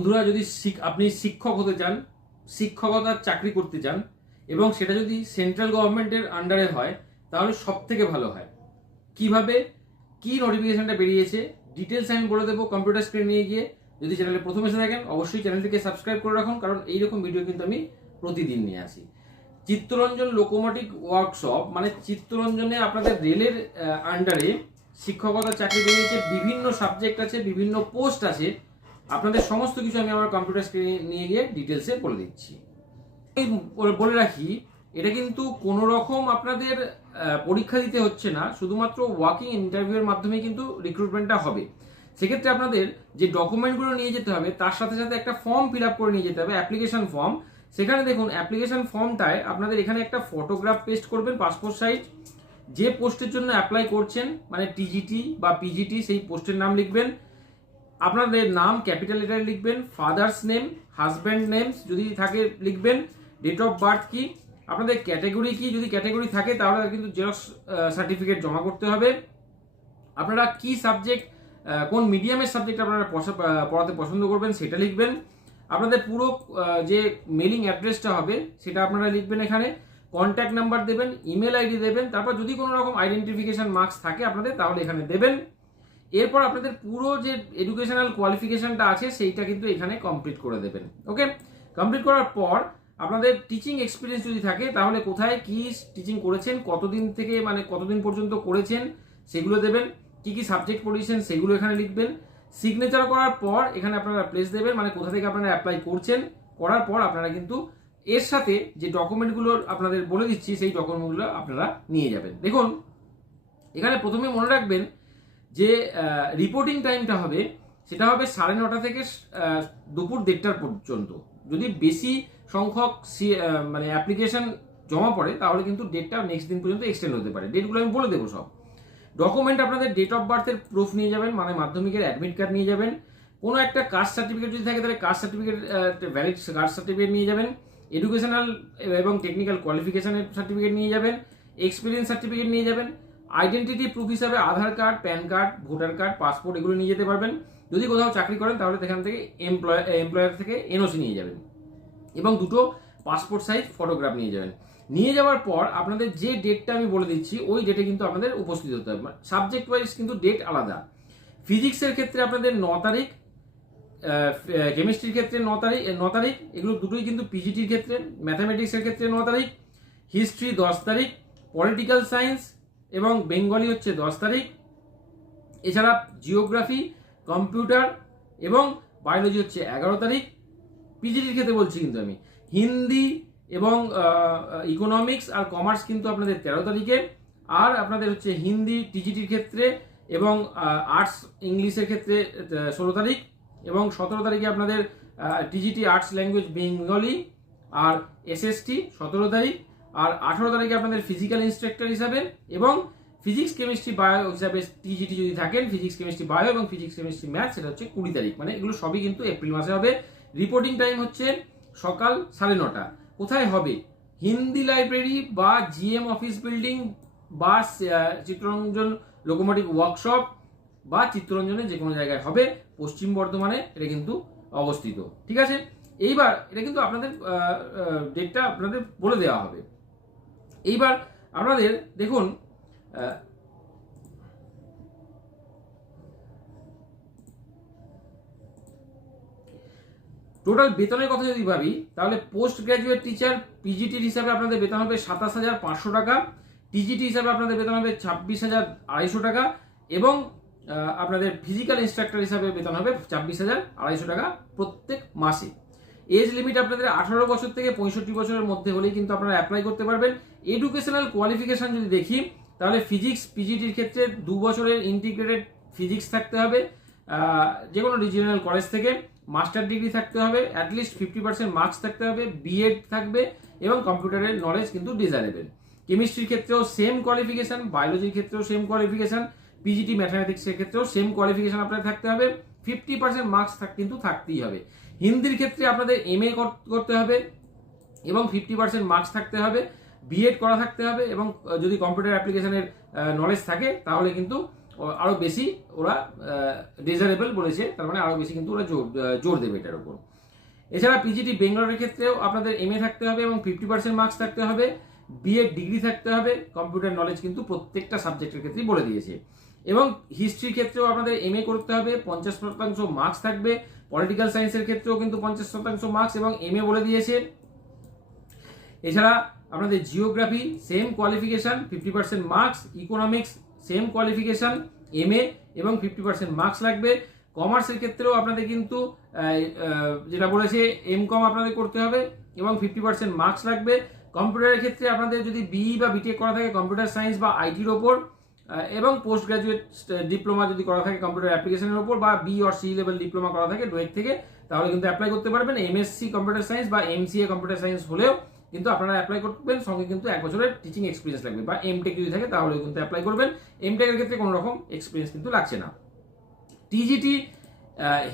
বন্ধুরা, যদি আপনি শিক্ষক হতে চান, শিক্ষকতার চাকরি করতে চান এবং সেটা যদি সেন্ট্রাল গভর্নমেন্টের আন্ডারে হয় তাহলে সব থেকে ভালো হয়। কিভাবে, কি নোটিফিকেশনটা বেরিয়েছে ডিটেলস আমি বলে দেবো কম্পিউটার স্ক্রিন নিয়ে গিয়ে। যদি চ্যানেলে প্রথম এসে থাকেন অবশ্যই চ্যানেলটিকে সাবস্ক্রাইব করে রাখুন, কারণ এইরকম ভিডিও কিন্তু আমি প্রতিদিন নিয়ে আসি। চিত্তরঞ্জন লোকোমোটিভ ওয়ার্কশপ মানে চিত্তরঞ্জনে আপনাদের রেলের আন্ডারে শিক্ষকতার চাকরি বেরিয়েছে। বিভিন্ন সাবজেক্ট আছে, বিভিন্ন পোস্ট আছে, আপনাদের সমস্ত কিছু আমি আমার কম্পিউটার স্ক্রিনে নিয়ে গিয়ে ডিটেলসে বলে দিচ্ছি। বলে রাখি, এটা কিন্তু কোনো রকম আপনাদের পরীক্ষা দিতে হচ্ছে না, শুধুমাত্র ওয়াকিং ইন্টারভিউয়ের মাধ্যমে কিন্তু রিক্রুটমেন্টটা হবে। সেক্ষেত্রে আপনাদের যে ডকুমেন্টগুলো নিয়ে যেতে হবে তার সাথে সাথে একটা ফর্ম ফিল আপ করে নিয়ে যেতে হবে, অ্যাপ্লিকেশন ফর্ম। সেখানে দেখুন অ্যাপ্লিকেশন ফর্মটায় আপনাদের এখানে একটা ফটোগ্রাফ পেস্ট করবেন, পাসপোর্ট সাইজ। যে পোস্টের জন্য অ্যাপ্লাই করছেন মানে টিজিটি বা পিজিটি, সেই পোস্টের নাম লিখবেন। আপনাদের নাম ক্যাপিটাল লেটারে লিখবেন, ফাদার্স নেম, হাজব্যান্ড নেমস যদি থাকে লিখবেন, ডেট অফ বার্থ কি, আপনাদের ক্যাটাগরি কি, যদি ক্যাটাগরি থাকে তাহলে কিন্তু জেরক্স সার্টিফিকেট জমা করতে হবে। আপনারা কি সাবজেক্ট, কোন মিডিয়ামের সাবজেক্ট আপনারা পড়াতে পছন্দ করবেন সেটা লিখবেন। আপনাদের পুরো যে মেলিং অ্যাড্রেসটা হবে সেটা আপনারা লিখবেন এখানে। কন্ট্যাক্ট নাম্বার দেবেন, ইমেল আইডি দেবেন, তারপর যদি কোনো রকম আইডেন্টিফিকেশন মার্কস থাকে আপনাদের তাহলে এখানে দেবেন। এরপর আপনাদের পুরো যে এডুকেশনাল কোয়ালিফিকেশনটা আছে সেইটা কিন্তু এখানে কমপ্লিট করে দেবেন। ওকে, কমপ্লিট করার পর আপনাদের টিচিং এক্সপিরিয়েন্স যদি থাকে তাহলে কোথায় কি টিচিং করেছেন, কতদিন থেকে মানে কতদিন পর্যন্ত করেছেন সেগুলো দেবেন। কি কি সাবজেক্ট পড়িয়েছেন সেগুলো এখানে লিখবেন। সিগনেচার করার পর এখানে আপনারা প্লেস দেবেন, মানে কোথা থেকে আপনারা অ্যাপ্লাই করছেন। করার পর আপনারা কিন্তু এর সাথে যে ডকুমেন্টগুলো আপনাদের বলে দিচ্ছি সেই ডকুমেন্টগুলো আপনারা নিয়ে যাবেন। দেখুন এখানে প্রথমে মনে রাখবেন যে রিপোর্টিং টাইমটা হবে সেটা হবে 9:30 থেকে দুপুর 1:30 পর্যন্ত। যদি বেশি সংখ্যক মানে অ্যাপ্লিকেশন জমা পড়ে তাহলে কিন্তু ডেটটা নেক্সট দিন পর্যন্ত এক্সটেন্ড হতে পারে। ডেটগুলো আমি বলে দেবো সব। ডকুমেন্ট আপনাদের ডেট অফ বার্থের প্রুফ নিয়ে যাবেন, মানে মাধ্যমিকের অ্যাডমিট কার্ড নিয়ে যাবেন। কোনো একটা কাস্ট সার্টিফিকেট যদি থাকে তাহলে caste certificate, valid caste certificate নিয়ে যাবেন। এডুকেশনাল এবং টেকনিক্যাল কোয়ালিফিকেশনের সার্টিফিকেট নিয়ে যাবেন। এক্সপিরিয়েন্স সার্টিফিকেট নিয়ে যাবেন। আইডেন্টিটি প্রুফ হিসাবে Aadhaar card, PAN card, voter card, passport এগুলো নিয়ে যেতে পারবেন। যদি কোথাও চাকরি করেন তাহলে সেখান থেকে এমপ্লয়ার থেকে এনওসি নিয়ে যাবেন এবং দুটো পাসপোর্ট সাইজ ফটোগ্রাফ নিয়ে যাবেন। নিয়ে যাওয়ার পর আপনাদের যে ডেটটা আমি বলে দিচ্ছি ওই ডেটে কিন্তু আপনাদের উপস্থিত হতে হবে। সাবজেক্ট ওয়াইজ কিন্তু ডেট আলাদা। ফিজিক্সের ক্ষেত্রে আপনাদের 9 তারিখ, কেমিস্ট্রির ক্ষেত্রে 9 তারিখ, এগুলো দুটোই কিন্তু পিজিটির ক্ষেত্রে। ম্যাথামেটিক্সের ক্ষেত্রে 9 তারিখ, হিস্ট্রি 10 তারিখ, পলিটিক্যাল সায়েন্স এবং বেঙ্গলি হচ্ছে 10 তারিখ। এছাড়া জিওগ্রাফি, কম্পিউটার এবং বায়োলজি হচ্ছে 11 তারিখ। পিজিটির ক্ষেত্রে বলছি কিন্তু আমি, হিন্দি এবং ইকোনমিক্স আর কমার্স কিন্তু আপনাদের 13 তারিখে। আর আপনাদের হচ্ছে হিন্দি টিজিটির ক্ষেত্রে এবং আর্টস ইংলিশের ক্ষেত্রে 16 তারিখ এবং 17 তারিখে আপনাদের টিজিটি আর্টস ল্যাঙ্গুয়েজ বেঙ্গলি আর এসএসটি 17 তারিখ। আর 18 তারিখে আপনাদের ফিজিক্যাল ইনস্ট্রাক্টর হিসাবে এবং ফিজিক্স কেমিস্ট্রি বায়ো হিসাবে টিজিটি যদি থাকেন, ফিজিক্স কেমিস্ট্রি বায়ো এবং ফিজিক্স কেমিস্ট্রি ম্যাথ, সেটা হচ্ছে 20 তারিখ। মানে এগুলো সবই কিন্তু এপ্রিল মাসে হবে। রিপোর্টিং টাইম হচ্ছে সকাল 9:30। কোথায় হবে? হিন্দি লাইব্রেরি বা জিএম অফিস বিল্ডিং বা চিত্তরঞ্জন লোকোমোটিভ ওয়ার্কশপ বা চিত্তরঞ্জনে যে কোনো জায়গায় হবে। পশ্চিম বর্ধমানে এটা কিন্তু অবস্থিত। ঠিক আছে, এইবার এটা কিন্তু আপনাদের ডেটটা আপনাদের বলে দেওয়া হবে। এইবার আপনাদের দেখুন টোটাল বেতনের কথা যদি ভাবি তাহলে পোস্ট গ্রাজুয়েট টিচার পিজিটির হিসাবে আপনাদের বেতন হবে 27,500 টাকা, টিজিটি হিসাবে আপনাদের বেতন হবে 26,250 টাকা এবং আপনাদের ফিজিক্যাল ইনস্ট্রাক্টর হিসাবে বেতন হবে 26,250 টাকা প্রত্যেক মাসে। এজ লিমিট আপনাদের 18 বছর থেকে 65 বছরের মধ্যে হলেই কিন্তু আপনারা অ্যাপ্লাই করতে পারবেন। এডুকেশনাল কোয়ালিফিকেশন যদি দেখি তাহলে ফিজিক্স পিজিটির ক্ষেত্রে 2 বছরের ইন্টিগ্রেটেড ফিজিক্স থাকতে হবে যে কোনো রিজিওনাল কলেজ থেকে। মাস্টার ডিগ্রি থাকতে হবে, অ্যাটলিস্ট 50% মার্কস থাকতে হবে, বিএড থাকবে এবং কম্পিউটারের নলেজ কিন্তু ডিজায়ারেবল। কেমিস্ট্রির ক্ষেত্রেও সেম কোয়ালিফিকেশন, বায়োলজির ক্ষেত্রেও সেম কোয়ালিফিকেশন, পিজিটি ম্যাথামেটিক্সের ক্ষেত্রেও সেম কোয়ালিফিকেশন আপনাদের থাকতে হবে। 50% মার্কস কিন্তু থাকতেই হবে। হিন্দির ক্ষেত্রে আপনাদের এমএ করতে হবে এবং 50% মার্কস থাকতে হবে, বিএড করা থাকতে হবে এবং যদি কম্পিউটার অ্যাপ্লিকেশনের নলেজ থাকে তাহলে কিন্তু আরও বেশি ওরা ডিজারেবল বলেছে, তার মানে আরও বেশি কিন্তু ওরা জোর দেবে এটার উপর। এছাড়া পিজিটি বেঙ্গালোরের ক্ষেত্রেও আপনাদের MA থাকতে হবে এবং 50% মার্কস থাকতে হবে, বিএড ডিগ্রি থাকতে হবে, কম্পিউটার নলেজ কিন্তু প্রত্যেকটা সাবজেক্টের ক্ষেত্রেই বলে দিয়েছে। এবং হিস্ট্রির ক্ষেত্রেও আপনাদের MA করতে হবে, 50% মার্কস থাকবে, পলিটিক্যাল সায়েন্সের ক্ষেত্রেও কিন্তু 50% মার্কস এবং MA বলে দিয়েছে। এছাড়া আপনাদের geography same qualification 50% marks, economics same qualification MA এবং 50% মার্কস লাগবে। কমার্সের ক্ষেত্রেও আপনাদের কিন্তু যেটা বলেছে MCOM আপনাদের করতে হবে এবং 50% মার্কস লাগবে। কম্পিউটারের ক্ষেত্রে আপনাদের যদি BE বা BTech করা থাকে কম্পিউটার সায়েন্স বা আইটির ওপর, এবং পোস্ট গ্রাজুয়েট ডিপ্লোমা যদি করা থাকে কম্পিউটার অ্যাপ্লিকেশনের উপর বা B or C level diploma করা থাকে ডোয়েক থেকে, তাহলে কিন্তু অ্যাপ্লাই করতে পারবেন। MSc কম্পিউটার সায়েন্স বা MCA কম্পিউটার সায়েন্স হলেও কিন্তু আপনারা অ্যাপ্লাই করবেন, সঙ্গে কিন্তু 1 বছরের টিচিং এক্সপিরিয়েন্স লাগবে, বা MTech যদি থাকে তাহলে কিন্তু অ্যাপ্লাই করবেন। MTech এর ক্ষেত্রে কোনো রকম এক্সপিরিয়েন্স কিন্তু লাগছে না। টিজিটি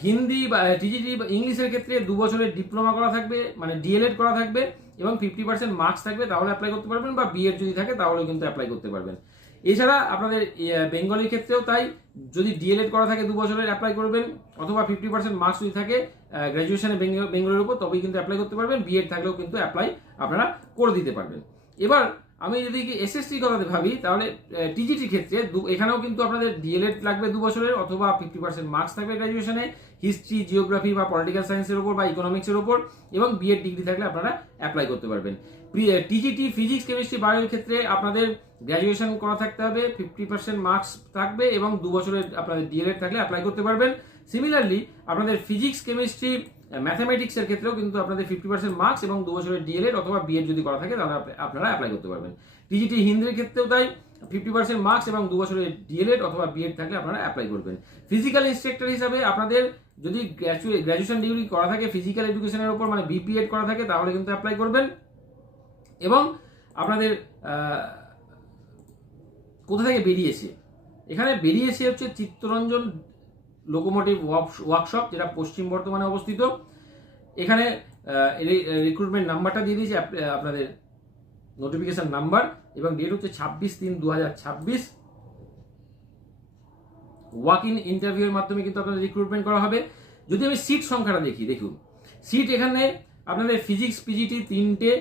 হিন্দি বা টিজিটি ইংলিশের ক্ষেত্রে 2 বছরের ডিপ্লোমা করা থাকবে, মানে DLED করা থাকবে এবং 50% মার্কস থাকবে, তাহলে অ্যাপ্লাই করতে পারবেন, বা বিএড যদি থাকে তাহলে কিন্তু অ্যাপ্লাই করতে পারবেন। এছাড়া আপনাদের বেঙ্গলির ক্ষেত্রেও তাই, যদি DLED করা থাকে 2 বছরের অ্যাপ্লাই করবেন, অথবা 50% মার্কস যদি থাকে গ্র্যাজুয়েশনে বেঙ্গলের উপর, তবেই কিন্তু অ্যাপ্লাই করতে পারবেন। বিএড থাকলেও কিন্তু অ্যাপ্লাই আপনারা করে দিতে পারবেন। এবার আমি যদি SSTর কথা ভাবি, তাহলে টিজিটির ক্ষেত্রে এখানেও কিন্তু আপনাদের DLED লাগবে 2 বছরের, অথবা 50% মার্কস থাকবে গ্র্যাজুয়েশনে হিস্ট্রি, জিওগ্রাফি বা পলিটিক্যাল সায়েন্সের উপর বা ইকোনমিক্সের উপর, এবং বিএড ডিগ্রি থাকলে আপনারা অ্যাপ্লাই করতে পারবেন। টিজিটি ফিজিক্স, কেমিস্ট্রি, বায়োর ক্ষেত্রে আপনাদের গ্র্যাজুয়েশন করা থাকতে হবে, 50% মার্কস থাকবে এবং 2 বছরের আপনাদের DLED থাকলে অ্যাপ্লাই করতে পারবেন। সিমিলারলি আপনাদের ফিজিক্স, কেমিস্ট্রি, ম্যাথামেটিক্সের ক্ষেত্রেও কিন্তু আপনাদের 50% মার্কস এবং 2 বছরের DLED অথবা বিএড যদি করা থাকে তাহলে আপনারা অ্যাপ্লাই করতে পারবেন। টিজিটি হিন্দির ক্ষেত্রেও তাই, 50% মার্কস এবং 2 বছরের DLED অথবা বিএড থাকলে আপনারা অ্যাপ্লাই করবেন। ফিজিক্যাল ইনস্ট্রাক্টর হিসাবে আপনাদের যদি গ্র্যাজুয়েশন ডিগ্রি করা থাকে ফিজিক্যাল এডুকেশনের উপর, মানে BPEড করা থাকে, তাহলে কিন্তু অ্যাপ্লাই করবেন। এবং আপনাদের কোথা থেকে বেরিয়েছে, এখানে বেরিয়েছে হচ্ছে চিত্তরঞ্জন লোকোমোটিভ ওয়ার্কশপ, যেটা পশ্চিম বর্ধমানে অবস্থিত। এখানে রিক্রুটমেন্ট নাম্বারটা দিয়ে দিয়েছে, আপনাদের নোটিফিকেশন নাম্বার, এবং ডেট হচ্ছে 26/3/2026। ওয়াক ইন ইন্টারভিউর মাধ্যমে কিন্তু আপনাদের রিক্রুটমেন্ট করা হবে। যদি আমি সিট সংখ্যাটা দেখুন সিট এখানে আপনাদের ফিজিক্স পিজিটি 3টে,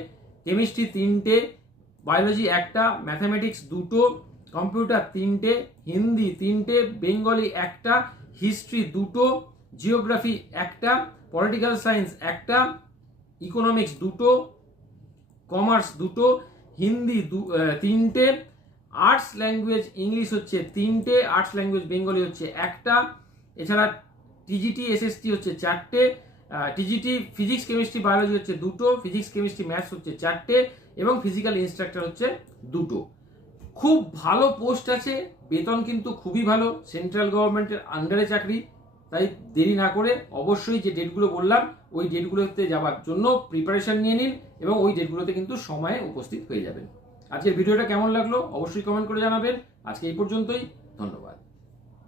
কেমিস্ট্রি 3টে, বায়োলজি 1টা, ম্যাথামেটিক্স 2টো, কম্পিউটার 3টে, হিন্দি 3টে, বেঙ্গলি 1টা, হিস্ট্রি 2টো, জিওগ্রাফি 1টা, পলিটিক্যাল সায়েন্স 1টা, ইকোনমিক্স 2টো, কমার্স 2টো, হিন্দি 3টে, আর্টস ল্যাঙ্গুয়েজ ইংলিশ হচ্ছে 3টে, আর্টস ল্যাঙ্গুয়েজ বেঙ্গলি হচ্ছে 1টা। এছাড়া টিজিটি এসএসটি হচ্ছে 4টে, টিজিটি ফিজিক্স কেমিস্ট্রি বায়োলজি হচ্ছে 2টো, ফিজিক্স কেমিস্ট্রি ম্যাথস হচ্ছে 4টে, এবং ফিজিক্যাল ইনস্ট্রাক্টর হচ্ছে 2টো। খুব ভালো পোস্ট আছে, বেতন কিন্তু খুবই ভালো, সেন্ট্রাল গভর্নমেন্টের আন্ডারে চাকরি। তাই দেরি না করে অবশ্যই যে ডেটগুলো বললাম ওই ডেটগুলোতে যাওয়ার জন্য প্রিপারেশন নিয়ে নিন, এবং ওই ডেটগুলোতে কিন্তু সময়ে উপস্থিত হয়ে যাবেন। আজকের ভিডিওটা কেমন লাগলো অবশ্যই কমেন্ট করে জানাবেন। আজকে এই পর্যন্তই, ধন্যবাদ।